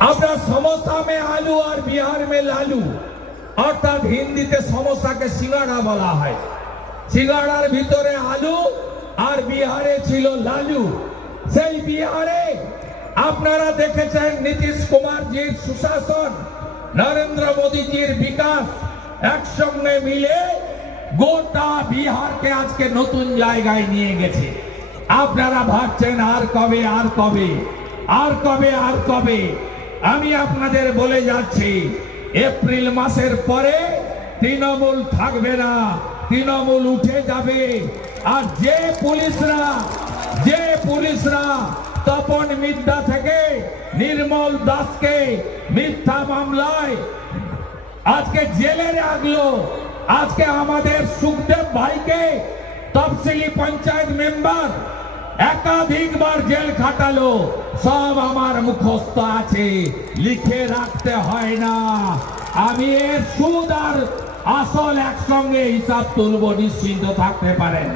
अपना समोसा में आलू और बिहार में लालू अर्थात हिंदीते समोसा के सिंगाड़ा बोला है। सिंगाड़ार भितरे आलू और बिहारे छिलो लालू। सेई बिहारे आपनारा देखेছেন नीतीश कुमार जीर सुशासन, नरेंद्र मोदी जीर विकास एकसंगे मिले गोटा बिहार के आज के नतून जायगाय निये गेছে। आपनारा भाबছেন আর কবে আর কবে আর কবে আর কবে। আমি আপনাদের বলে যাচ্ছি এপ্রিল মাসের পরে তৃণমূল থাকবে না, তৃণমূল উঠে যাবে। আর যে পুলিশরা তপন মিদ্যা থেকে নির্মল দাসকে মিথ্যা মামলায় আজকে জেলে রাখলো, আজকে আমাদের সুখদেব ভাইকে তফসিলি পঞ্চায়েত মেম্বার একাধিকবার জেল খাটালো, সব আমার মুখস্থ আছে, লিখে রাখতে হয় না। আমি এর সুদ আর আসল একসঙ্গে হিসাব তুলব, নিশ্চিন্ত থাকতে পারেন।